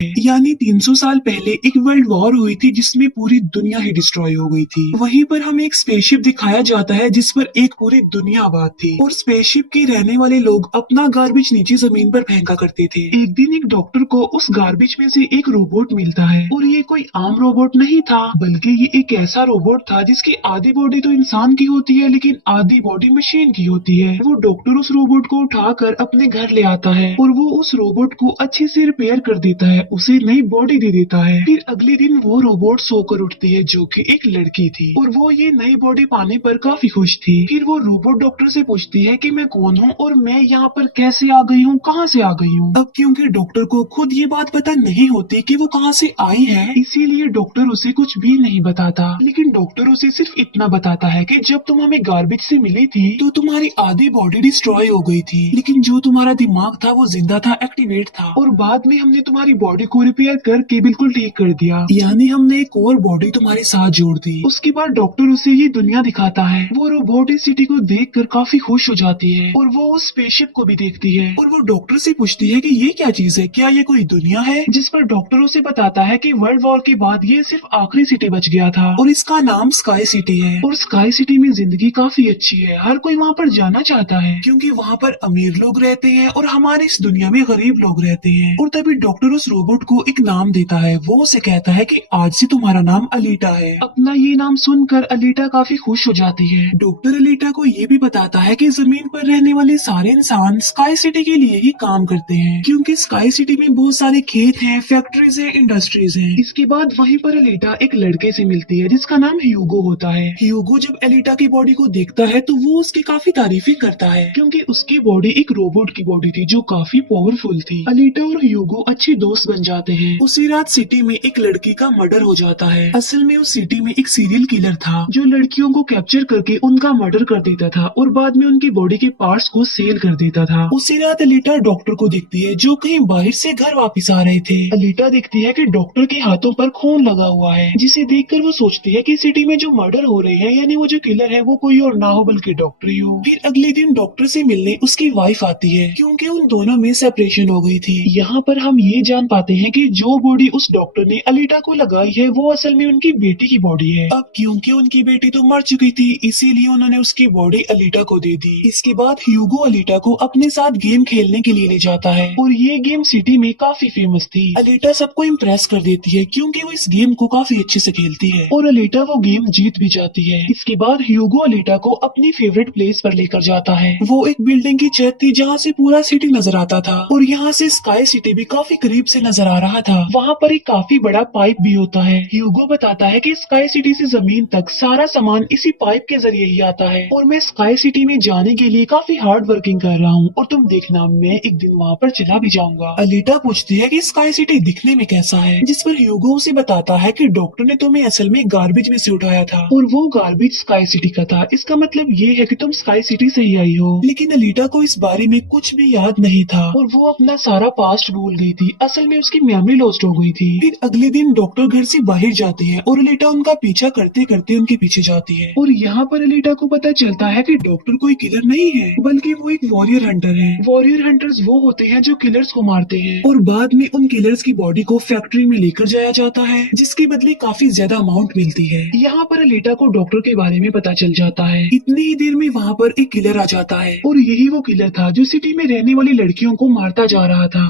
यानी 300 साल पहले एक वर्ल्ड वॉर हुई थी जिसमें पूरी दुनिया ही डिस्ट्रॉय हो गई थी। वहीं पर हमें एक स्पेसशिप दिखाया जाता है जिस पर एक पूरी दुनिया आबाद थी और स्पेसशिप के रहने वाले लोग अपना गार्बेज नीचे जमीन पर फेंका करते थे। एक दिन एक डॉक्टर को उस गार्बेज में से एक रोबोट मिलता है और ये कोई आम रोबोट नहीं था, बल्कि ये एक ऐसा रोबोट था जिसकी आधी बॉडी तो इंसान की होती है लेकिन आधी बॉडी मशीन की होती है। वो डॉक्टर उस रोबोट को उठाकर अपने घर ले आता है और वो उस रोबोट को अच्छे से रिपेयर कर देता है, उसे नई बॉडी दे देता है। फिर अगले दिन वो रोबोट सोकर उठती है जो कि एक लड़की थी और वो ये नई बॉडी पाने पर काफी खुश थी। फिर वो रोबोट डॉक्टर से पूछती है कि मैं कौन हूँ और मैं यहाँ पर कैसे आ गई हूँ, कहाँ से आ गई हूँ। अब क्योंकि डॉक्टर को खुद ये बात पता नहीं होती कि वो कहाँ से आई है, इसीलिए डॉक्टर उसे कुछ भी नहीं बताता। लेकिन डॉक्टर उसे सिर्फ इतना बताता है कि जब तुम हमें गार्बेज से मिली थी तो तुम्हारी आधी बॉडी डिस्ट्रॉय हो गई थी, लेकिन जो तुम्हारा दिमाग था वो जिंदा था, एक्टिवेट था, और बाद में हमने तुम्हारी बॉडी को रिपेयर करके बिल्कुल ठीक कर दिया। यानी हमने एक और बॉडी तुम्हारे साथ जोड़ दी। उसके बाद डॉक्टर उसे ये दुनिया दिखाता है। वो रोबोट इस सिटी को देखकर काफी खुश हो जाती है और वो उस स्पेसशिप को भी देखती है और वो डॉक्टर से पूछती है कि ये क्या चीज है, क्या ये कोई दुनिया है। जिस पर डॉक्टर उसे बताता है कि वर्ल्ड वॉर के बाद ये सिर्फ आखिरी सिटी बच गया था और इसका नाम स्काई सिटी है। और स्काई सिटी में जिंदगी काफी अच्छी है, हर कोई वहाँ पर जाना चाहता है क्योंकि वहाँ पर अमीर लोग रहते हैं और हमारे इस दुनिया में गरीब लोग रहते हैं। और तभी डॉक्टर उस रोबोट को एक नाम देता है। वो उसे कहता है कि आज से तुम्हारा नाम अलीटा है। अपना ये नाम सुनकर अलीटा काफी खुश हो जाती है। डॉक्टर अलीटा को ये भी बताता है कि जमीन पर रहने वाले सारे इंसान स्काई सिटी के लिए ही काम करते हैं क्योंकि स्काई सिटी में बहुत सारे खेत हैं, फैक्ट्रीज हैं, इंडस्ट्रीज हैं। इसके बाद वहीं पर अलीटा एक लड़के से मिलती है जिसका नाम ह्यूगो होता है। ह्यूगो जब अलीटा की बॉडी को देखता है तो वो उसकी काफी तारीफी करता है क्योंकि उसकी बॉडी एक रोबोट की बॉडी थी जो काफी पावरफुल थी। अलीटा और ह्यूगो अच्छे दोस्त बन जाते हैं। उसी रात सिटी में एक लड़की का मर्डर हो जाता है। असल में उस सिटी में एक सीरियल किलर था जो लड़कियों को कैप्चर करके उनका मर्डर कर देता था और बाद में उनकी बॉडी के पार्ट्स को सेल कर देता था। उसी रात अलीटा डॉक्टर को देखती है जो कहीं बाहर से घर वापस आ रहे थे। अलीटा देखती है कि डॉक्टर के हाथों पर खून लगा हुआ है, जिसे देखकर वो सोचती है कि सिटी में जो मर्डर हो रहे हैं यानी वो जो किलर है वो कोई और ना हो बल्कि डॉक्टर ही हो। फिर अगले दिन डॉक्टर से मिलने उसकी वाइफ आती है क्योंकि उन दोनों में सेपरेशन हो गई थी। यहाँ पर हम ये जान पाते हैं कि जो बॉडी उस डॉक्टर ने अलीटा को लगाई है वो असल में उनकी बेटी की बॉडी है। अब क्योंकि उनकी बेटी तो मर चुकी थी इसीलिए उन्होंने उसकी बॉडी अलीटा को दे दी। इसके बाद ह्यूगो अलीटा को अपने साथ गेम खेलने के लिए ले जाता है और ये गेम सिटी में काफी फेमस थी। अलीटा सबको इम्प्रेस कर देती है क्योंकि वो इस गेम को काफी अच्छे से खेलती है और अलीटा वो गेम जीत भी जाती है। इसके बाद ह्यूगो अलीटा को अपनी फेवरेट प्लेस पर लेकर जाता है। वो एक बिल्डिंग की छत थी जहाँ से पूरा सिटी नजर आता था और यहाँ से स्काई सिटी भी काफी करीब से नजर आ रहा था। वहाँ पर एक काफी बड़ा पाइप भी होता है। ह्यूगो बताता है कि स्काई सिटी से जमीन तक सारा सामान इसी पाइप के जरिए ही आता है और मैं स्काई सिटी में जाने के लिए काफी हार्ड वर्किंग कर रहा हूँ और तुम देखना मैं एक दिन वहाँ पर चला भी जाऊंगा। अलीटा पूछती है कि स्काई सिटी दिखने में कैसा है, जिस पर ह्यूगो उसे बताता है कि डॉक्टर ने तुम्हें असल में गार्बेज में से उठाया था और वो गार्बेज स्काई सिटी का था। इसका मतलब ये है कि तुम स्काई सिटी से ही आई हो। लेकिन अलीटा को इस बारे में कुछ भी याद नहीं था और वो अपना सारा पास्ट भूल गई थी। असल में उसकी मेमोरी लॉस्ट हो गई थी। फिर अगले दिन डॉक्टर घर से बाहर जाते हैं और अलीटा उनका पीछा करते करते उनके पीछे जाती है और यहाँ पर अलीटा को पता चलता है कि डॉक्टर कोई किलर नहीं है बल्कि वो एक वॉरियर हंटर है। वॉरियर हंटर्स वो होते हैं जो किलर्स को मारते हैं और बाद में उन किलर्स की बॉडी को फैक्ट्री में लेकर जाया जाता है जिसके बदले काफी ज्यादा अमाउंट मिलती है। यहाँ पर अलीटा को डॉक्टर के बारे में पता चल जाता है। इतनी ही देर में वहाँ पर एक किलर आ जाता है और यही वो किलर था जो सिटी में रहने वाली लड़कियों को मारता जा रहा था।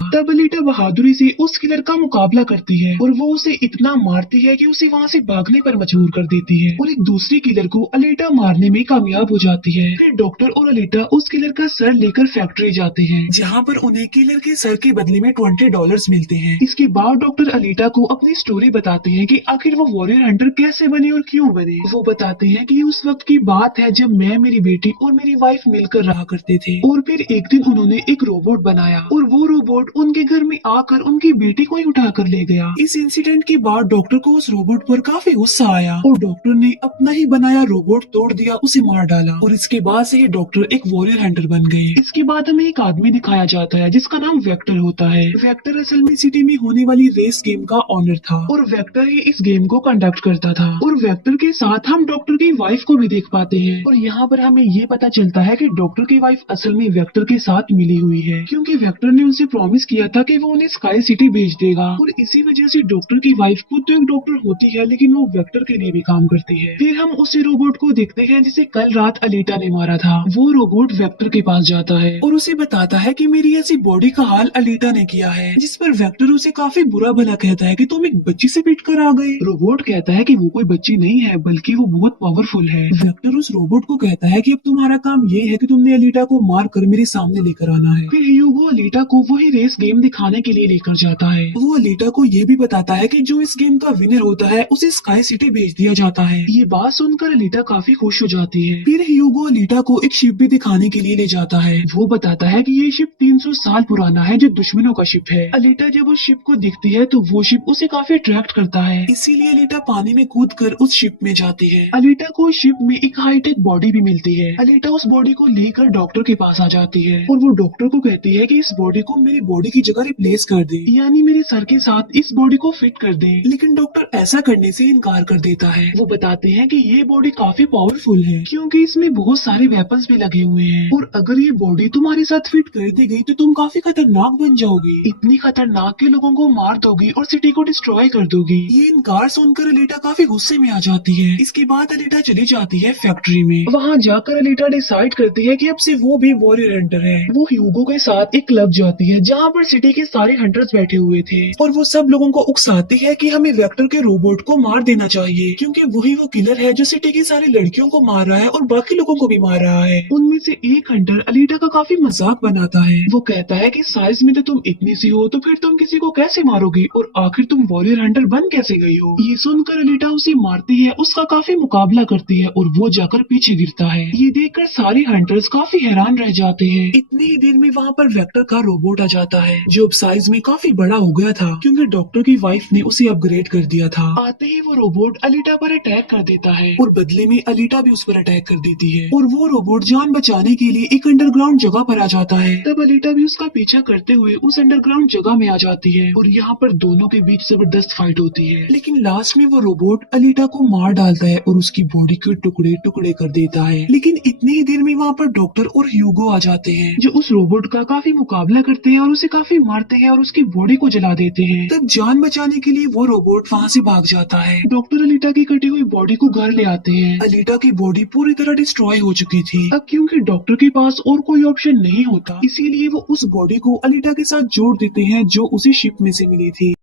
तब अलीटा बहादुरी से उस किलर का मुकाबला करती है और वो उसे इतना मारती है कि उसे वहाँ से भागने पर मजबूर कर देती है और एक दूसरी किलर को अलीटा मारने में कामयाब हो जाती है। फिर डॉक्टर और अलीटा उस किलर का सर लेकर फैक्ट्री जाते हैं जहाँ पर उन्हें किलर के सर के बदले में $20 मिलते हैं। इसके बाद डॉक्टर अलीटा को अपनी स्टोरी बताते हैं कि आखिर वो वॉरियर हंटर कैसे बने और क्यों बने। वो बताते हैं कि उस वक्त की बात है जब मैं, मेरी बेटी और मेरी वाइफ मिलकर रहा करते थे और फिर एक दिन उन्होंने एक रोबोट बनाया और वो रोबोट उनके घर में आकर उनकी बेटी को ही उठा कर ले गया। इस इंसिडेंट के बाद डॉक्टर को उस रोबोट पर काफी गुस्सा आया और डॉक्टर ने अपना ही बनाया रोबोट तोड़ दिया, उसे मार डाला और इसके बाद से ये डॉक्टर एक वॉरियर हंटर बन गए। इसके बाद हमें एक आदमी दिखाया जाता है जिसका नाम वेक्टर होता है। वेक्टर असल में सिटी में होने वाली रेस गेम का ऑनर था और वेक्टर ही इस गेम को कंडक्ट करता था और वेक्टर के साथ हम डॉक्टर की वाइफ को भी देख पाते हैं और यहाँ पर हमें ये पता चलता है कि डॉक्टर की वाइफ असल में वेक्टर के साथ मिली हुई है क्योंकि वेक्टर ने उनसे प्रॉमिस प्रॉमिस किया था कि वो उन्हें स्काई सिटी भेज देगा। और इसी वजह से डॉक्टर की वाइफ खुद तो एक डॉक्टर होती है, लेकिन वो वेक्टर के लिए भी काम करती है। फिर हम उसी रोबोट को देखते हैं जिसे कल रात अलीटा ने मारा था। वो रोबोट वेक्टर के पास जाता है और उसे बताता है कि मेरी ऐसी बॉडी का हाल अलीटा ने किया है, जिस पर वेक्टर उसे काफी बुरा भला कहता है कि तुम एक बच्ची से पिट कर आ गए। रोबोट कहता है कि वो कोई बच्ची नहीं है, बल्कि वो बहुत पावरफुल है। वेक्टर उस रोबोट को कहता है कि अब तुम्हारा काम ये है कि तुमने अलीटा को मार कर मेरे सामने लेकर आना है। फिर ह्यूगो अलीटा को वही रेस गेम दिखाने के लिए लेकर जाता है। वो अलीटा को ये भी बताता है कि जो इस गेम का विनर होता है उसे स्काई सिटी भेज दिया जाता है। ये बात सुनकर अलीटा काफी खुश हो जाती है। फिर ह्यूगो अलीटा को एक शिप भी दिखाने के लिए ले जाता है। वो बताता है कि ये शिप 300 साल पुराना है, जो दुश्मनों का शिप है। अलीटा जब उस शिप को दिखती है तो वो शिप उसे काफी अट्रैक्ट करता है, इसीलिए अलीटा पानी में कूद कर उस शिप में जाती है। अलीटा को उस शिप में एक हाईटेक बॉडी भी मिलती है। अलीटा उस बॉडी को लेकर डॉक्टर के पास आ जाती है और वो डॉक्टर को कहती है कि इस बॉडी को मेरी बॉडी की जगह रिप्लेस कर दे, यानी मेरे सर के साथ इस बॉडी को फिट कर दे। लेकिन डॉक्टर ऐसा करने से इनकार कर देता है। वो बताते हैं कि ये बॉडी काफी पावरफुल है, क्योंकि इसमें बहुत सारे वेपन्स भी लगे हुए हैं, और अगर ये बॉडी तुम्हारे साथ फिट कर दी गई तो तुम काफी खतरनाक बन जाओगी। इतनी खतरनाक के लोगों को मार दोगी और सिटी को डिस्ट्रॉय कर दोगी। ये इनकार सुनकर अलीटा काफी गुस्से में आ जाती है। इसके बाद अलीटा चली जाती है फैक्ट्री में। वहाँ जाकर अलीटा डिसाइड करती है कि अब से वो भी वॉरियर हंटर है। वो ह्यूगो के साथ एक क्लब जाती है जहाँ पर सिटी के सारे हंटर्स बैठे हुए थे, और वो सब लोगों को उकसाती है कि हमें वेक्टर के रोबोट को मार देना चाहिए, क्योंकि वही वो किलर है जो सिटी की सारी लड़कियों को मार रहा है और बाकी लोगों को भी मार रहा है। उनमें से एक हंटर अलीटा का काफी मजाक बनाता है। वो कहता है कि साइज में तो तुम इतनी सी हो, तो फिर तुम किसी को कैसे मारोगी, और आखिर तुम वॉरियर हंटर बन कैसे गई हो। ये सुनकर अलीटा उसे मारती है, उसका काफी मुकाबला करती है और वो जाकर पीछे गिरता है। ये देखकर सारे हंटर्स काफी हैरान रह जाते हैं। इतनी ही देर में वहाँ पर वेक्टर का रोबोट आ जाता है, जो अब साइज में काफी बड़ा हो गया था, क्योंकि डॉक्टर की वाइफ ने उसे अपग्रेड कर दिया था। आते ही वो रोबोट अलीटा पर अटैक कर देता है, और बदले में अलीटा भी उस पर अटैक कर देती है, और वो रोबोट जान बचाने के लिए एक अंडरग्राउंड जगह पर आ जाता है। तब अलीटा भी उसका पीछा करते हुए उस अंडरग्राउंड जगह में आ जाती है, और यहाँ पर दोनों के बीच जबरदस्त फाइट होती है। लेकिन लास्ट में वो रोबोट अलीटा को मार डालता है और उसकी बॉडी के टुकड़े टुकड़े कर देता है। लेकिन इतनी ही देर में वहाँ पर डॉक्टर और ह्यूगो आ जाते हैं, जो उस रोबोट का काफी मुकाबला करते हैं और उसे काफी मारते हैं और उसकी बॉडी को जला देते हैं। तब जान बचाने के लिए वो रोबोट वहाँ से भाग जाता है। डॉक्टर अलीटा की कटी हुई बॉडी को घर ले आते हैं। अलीटा की बॉडी पूरी तरह डिस्ट्रॉय हो चुकी थी। अब क्योंकि डॉक्टर के पास और कोई ऑप्शन नहीं होता, इसीलिए वो उस बॉडी को अलीटा के साथ जोड़ देते हैं, जो उसे शिप में से मिली थी।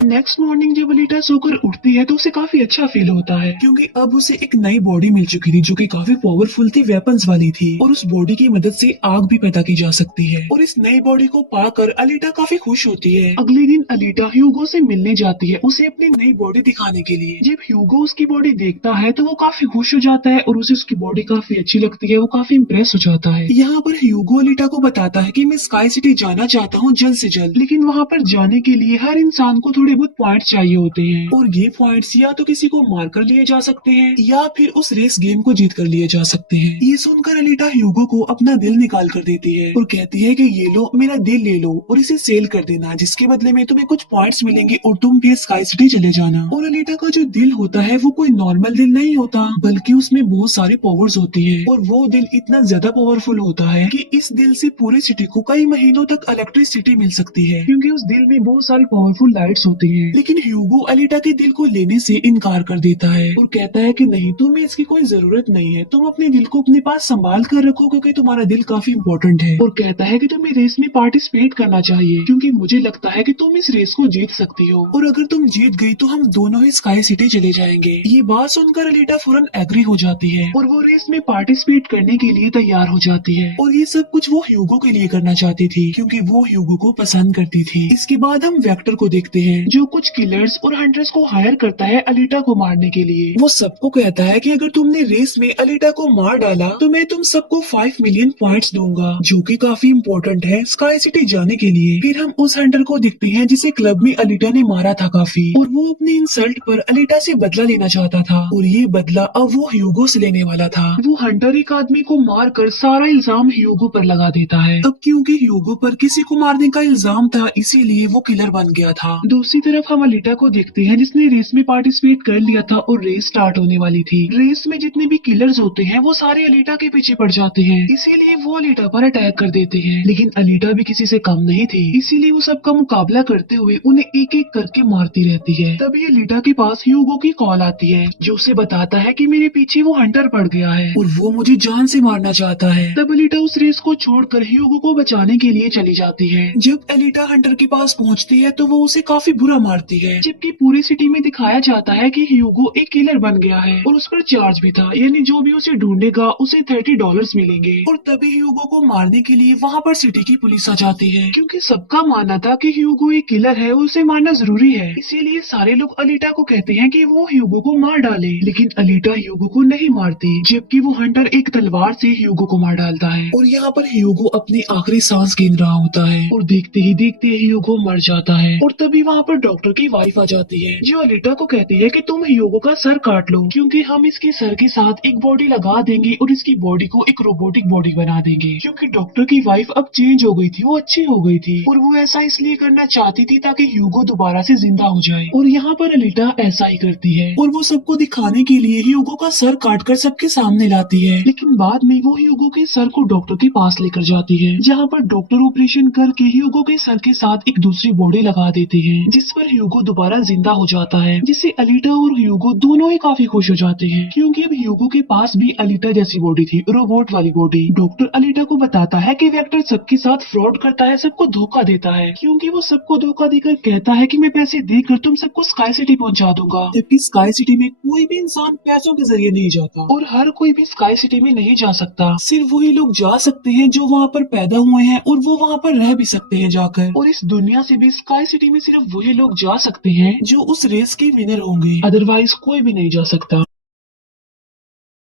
नेक्स्ट मॉर्निंग जब अलीटा सोकर उठती है तो उसे काफी अच्छा फील होता है, क्योंकि अब उसे एक नई बॉडी मिल चुकी थी, जो कि काफी पावरफुल थी, वेपन्स वाली थी, और उस बॉडी की मदद से आग भी पैदा की जा सकती है। और इस नई बॉडी को पाकर अलीटा काफी खुश होती है। अगले दिन अलीटा ह्यूगो से मिलने जाती है, उसे अपनी नई बॉडी दिखाने के लिए। जब ह्यूगो उसकी बॉडी देखता है तो वो काफी खुश हो जाता है और उसे उसकी बॉडी काफी अच्छी लगती है। वो काफी इम्प्रेस हो जाता है। यहाँ पर ह्यूगो अलीटा को बताता है कि मैं स्काई सिटी जाना चाहता हूँ जल्द से जल्द, लेकिन वहाँ पर जाने के लिए हर इंसान को थोड़े बहुत पॉइंट चाहिए होते हैं, और ये पॉइंट्स या तो किसी को मार कर लिए जा सकते हैं या फिर उस रेस गेम को जीत कर लिए जा सकते हैं। ये सुनकर अलीटा ह्यूगो को अपना दिल निकाल कर देती है और कहती है कि ये लो, मेरा दिल ले लो और इसे सेल कर देना, जिसके बदले में तुम्हें कुछ पॉइंट्स मिलेंगे और तुम भी स्काई सिटी चले जाना। और अलीटा का जो दिल होता है वो कोई नॉर्मल दिल नहीं होता, बल्कि उसमें बहुत सारी पावर्स होती है, और वो दिल इतना ज्यादा पावरफुल होता है कि इस दिल से पूरी सिटी को कई महीनों तक इलेक्ट्रिसिटी मिल सकती है, क्योंकि उस दिल में बहुत सारी पावरफुल लाइट्स होती है। लेकिन ह्यूगो अलीटा के दिल को लेने से इनकार कर देता है और कहता है कि नहीं, तुम्हें इसकी कोई जरूरत नहीं है, तुम अपने दिल को अपने पास संभाल कर रखो, क्योंकि तुम्हारा दिल काफी इम्पोर्टेंट है। और कहता है कि तुम्हें रेस में पार्टिसिपेट करना चाहिए, क्योंकि मुझे लगता है कि तुम इस रेस को जीत सकती हो, और अगर तुम जीत गई तो हम दोनों ही स्काई सिटी चले जाएंगे। ये बात सुनकर अलीटा फौरन एग्री हो जाती है और वो रेस में पार्टिसिपेट करने के लिए तैयार हो जाती है। और ये सब कुछ वो ह्यूगो के लिए करना चाहती थी, क्योंकि वो ह्यूगो को पसंद करती थी। इसके बाद हम वेक्टर को देखते हैं, जो कुछ किलर्स और हंटर्स को हायर करता है अलीटा को मारने के लिए। वो सबको कहता है कि अगर तुमने रेस में अलीटा को मार डाला तो मैं तुम सबको 5 मिलियन पॉइंट्स दूंगा, जो कि काफी इम्पोर्टेंट है स्काई सिटी जाने के लिए। फिर हम उस हंटर को देखते हैं जिसे क्लब में अलीटा ने मारा था काफी, और वो अपने इंसल्ट पर अलीटा से बदला लेना चाहता था, और ये बदला अब वो ह्यूगो से लेने वाला था। वो हंटर एक आदमी को मार कर सारा इल्जाम ह्यूगो पर लगा देता है। अब क्योंकि ह्यूगो पर किसी को मारने का इल्जाम था, इसीलिए वो किलर बन गया था। दूसरी दूसरी तरफ हम अलीटा को देखते हैं जिसने रेस में पार्टिसिपेट कर लिया था और रेस स्टार्ट होने वाली थी। रेस में जितने भी किलर्स होते हैं वो सारे अलीटा के पीछे पड़ जाते हैं, इसीलिए वो अलीटा पर अटैक कर देते हैं। लेकिन अलीटा भी किसी से कम नहीं थी, इसीलिए वो सबका मुकाबला करते हुए उन्हें एक एक करके मारती रहती है। तभी अलीटा के पास ह्यूगो की कॉल आती है जो उसे बताता है कि मेरे पीछे वो हंटर पड़ गया है और वो मुझे जान से मारना चाहता है। तब अलीटा उस रेस को छोड़कर ह्यूगो को बचाने के लिए चली जाती है। जब अलीटा हंटर के पास पहुंचती है तो वो उसे काफी बुरा मारती है, जबकि पूरी सिटी में दिखाया जाता है कि ह्यूगो एक किलर बन गया है और उस पर चार्ज भी था, यानी जो भी उसे ढूंढेगा उसे $30 मिलेंगे। और तभी ह्यूगो को मारने के लिए वहाँ पर सिटी की पुलिस आ जाती है, क्योंकि सबका मानना था कि ह्यूगो एक किलर है और उसे मारना जरूरी है। इसीलिए सारे लोग अलीटा को कहते हैं कि वो ह्यूगो को मार डाले, लेकिन अलीटा ह्यूगो को नहीं मारती, जबकि वो हंटर एक तलवार से ह्यूगो को मार डालता है। और यहाँ पर ह्यूगो अपनी आखिरी सांस गिन रहा होता है और देखते ही देखते ह्यूगो मर जाता है। और तभी वहाँ पर डॉक्टर की वाइफ आ जाती है जो अलीटा को कहती है कि तुम ह्यूगो का सर काट लो, क्योंकि हम इसके सर के साथ एक बॉडी लगा देंगे और इसकी बॉडी को एक रोबोटिक बॉडी बना देंगे। क्योंकि डॉक्टर की वाइफ अब चेंज हो गई थी, वो अच्छी हो गई थी और वो ऐसा इसलिए करना चाहती थी ताकि ह्यूगो दोबारा से जिंदा हो जाए। और यहाँ पर अलीटा ऐसा ही करती है और वो सबको दिखाने के लिए ह्यूगो का सर काटकर सबके सामने लाती है। लेकिन बाद में वो ह्यूगो के सर को डॉक्टर के पास लेकर जाती है, जहाँ पर डॉक्टर ऑपरेशन करके ह्यूगो के सर के साथ एक दूसरी बॉडी लगा देते हैं, जिस पर ह्यूगो दोबारा जिंदा हो जाता है, जिससे अलीटा और ह्यूगो दोनों ही काफी खुश हो जाते हैं, क्योंकि अब ह्यूगो के पास भी अलीटा जैसी बॉडी थी, रोबोट वाली बॉडी। डॉक्टर अलीटा को बताता है कि वेक्टर सबके साथ फ्रॉड करता है, सबको धोखा देता है, क्योंकि वो सबको धोखा देकर कहता है कि मैं पैसे देकर तुम सबको स्काई सिटी पहुंचा दूंगा, जबकि स्काई सिटी में कोई भी इंसान पैसों के जरिए नहीं जाता और हर कोई भी स्काई सिटी में नहीं जा सकता। सिर्फ वही लोग जा सकते हैं जो वहाँ पर पैदा हुए हैं और वो वहाँ पर रह भी सकते हैं जाकर। और इस दुनिया से भी स्काई सिटी में सिर्फ वही लोग जा सकते हैं जो उस रेस के विनर होंगे, अदरवाइज कोई भी नहीं जा सकता।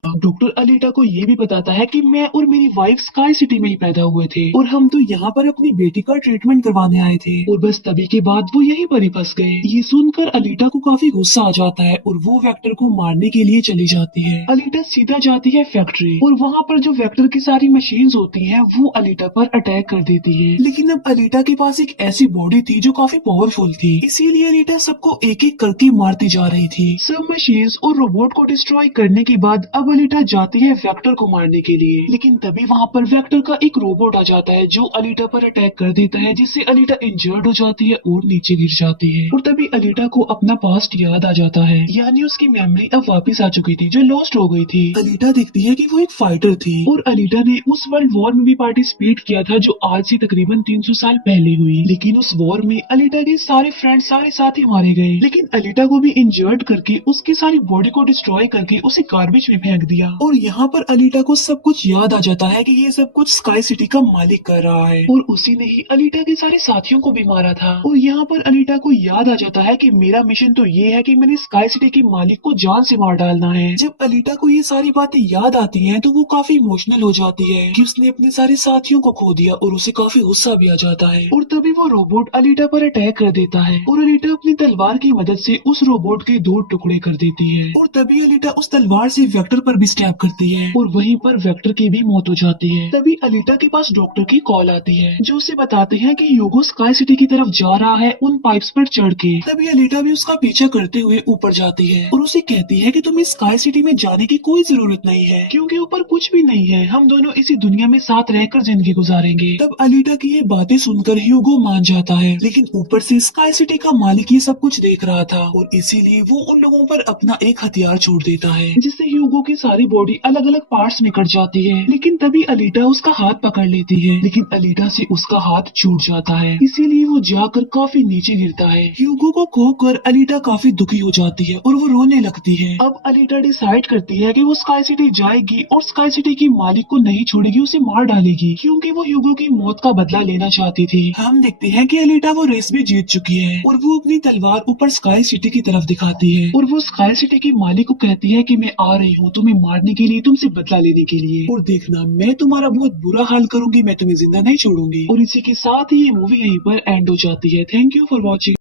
डॉक्टर अलीटा को ये भी बताता है कि मैं और मेरी वाइफ स्काई सिटी में ही पैदा हुए थे और हम तो यहाँ पर अपनी बेटी का ट्रीटमेंट करवाने आए थे, और बस तभी के बाद वो यहीं पर ही फंस गए। ये सुनकर अलीटा को काफी गुस्सा आ जाता है और वो वेक्टर को मारने के लिए चली जाती है। अलीटा सीधा जाती है फैक्ट्री और वहाँ पर जो वेक्टर की सारी मशीन्स होती हैं वो अलीटा पर अटैक कर देती है। लेकिन अब अलीटा के पास एक ऐसी बॉडी थी जो काफी पावरफुल थी, इसीलिए अलीटा सबको एक एक करके मारती जा रही थी। सब मशीन्स और रोबोट को डिस्ट्रॉय करने के बाद अब अलीटा जाती है वेक्टर को मारने के लिए, लेकिन तभी वहाँ पर वेक्टर का एक रोबोट आ जाता है जो अलीटा पर अटैक कर देता है, जिससे अलीटा इंजर्ड हो जाती है और नीचे गिर जाती है। और तभी अलीटा को अपना पास्ट याद आ जाता है, यानी उसकी मेमोरी अब वापस आ चुकी थी जो लॉस्ट हो गई थी। अलीटा देखती है कि वो एक फाइटर थी और अलीटा ने उस वर्ल्ड वॉर में भी पार्टिसिपेट किया था जो आज से तकरीबन 300 साल पहले हुई। लेकिन उस वॉर में अलीटा के सारे फ्रेंड सारे साथी मारे गए, लेकिन अलीटा को भी इंजर्ड करके उसकी सारी बॉडी को डिस्ट्रॉय करके उसे गार्बेज में फेंक दिया। और यहाँ पर अलीटा को सब कुछ याद आ जाता है कि ये सब कुछ स्काई सिटी का मालिक कर रहा है और उसी ने ही अलीटा के सारे साथियों को भी मारा था। और यहाँ पर अलीटा को याद आ जाता है कि मेरा मिशन तो ये है कि मैंने स्काई सिटी के मालिक को जान से मार डालना है। जब अलीटा को ये सारी बातें याद आती हैं तो वो काफी इमोशनल हो जाती है कि उसने अपने सारे साथियों को खो दिया और उसे काफी गुस्सा भी आ जाता है। और तभी वो रोबोट अलीटा पर अटैक कर देता है और अलीटा अपनी तलवार की मदद से उस रोबोट के 2 टुकड़े कर देती है। और तभी अलीटा उस तलवार से वेक्टर पर भी स्टैब करती है और वहीं पर वेक्टर की भी मौत हो जाती है। तभी अलीटा के पास डॉक्टर की कॉल आती है जो उसे बताते हैं कि ह्यूगो स्काई सिटी की तरफ जा रहा है उन पाइप्स पर चढ़ के। तभी अलीटा भी उसका पीछा करते हुए ऊपर जाती है और उसे कहती है कि तुम्हें स्काई सिटी में जाने की कोई जरूरत नहीं है, क्योंकि ऊपर कुछ भी नहीं है, हम दोनों इसी दुनिया में साथ रहकर जिंदगी गुजारेंगे। तब अलीटा की ये बातें सुनकर ह्यूगो मान जाता है, लेकिन ऊपर से स्काई सिटी का मालिक ये सब कुछ देख रहा था और इसीलिए वो उन लोगों पर अपना एक हथियार छोड़ देता है, जिससे ह्यूगो की सारी बॉडी अलग अलग पार्ट्स में कट जाती है। लेकिन तभी अलीटा उसका हाथ पकड़ लेती है, लेकिन अलीटा से उसका हाथ छूट जाता है, इसीलिए वो जाकर काफी नीचे गिरता है। ह्यूगो को खोकर अलीटा काफी दुखी हो जाती है और वो रोने लगती है। अब अलीटा डिसाइड करती है कि वो स्काई सिटी जाएगी और स्काई सिटी की मालिक को नहीं छोड़ेगी, उसे मार डालेगी, क्योंकि वो ह्यूगो की मौत का बदला लेना चाहती थी। हम देखते हैं कि अलीटा वो रेस भी जीत चुकी है और वो अपनी तलवार ऊपर स्काई सिटी की तरफ दिखाती है और वो स्काई सिटी की मालिक को कहती है कि मैं आ रही हूँ तुम्हें मारने के लिए, तुमसे बदला लेने के लिए, और देखना मैं तुम्हारा बहुत बुरा हाल करूंगी, मैं तुम्हें जिंदा नहीं छोड़ूंगी। और इसी के साथ ही ये मूवी यहीं पर एंड हो जाती है। Thank you for watching.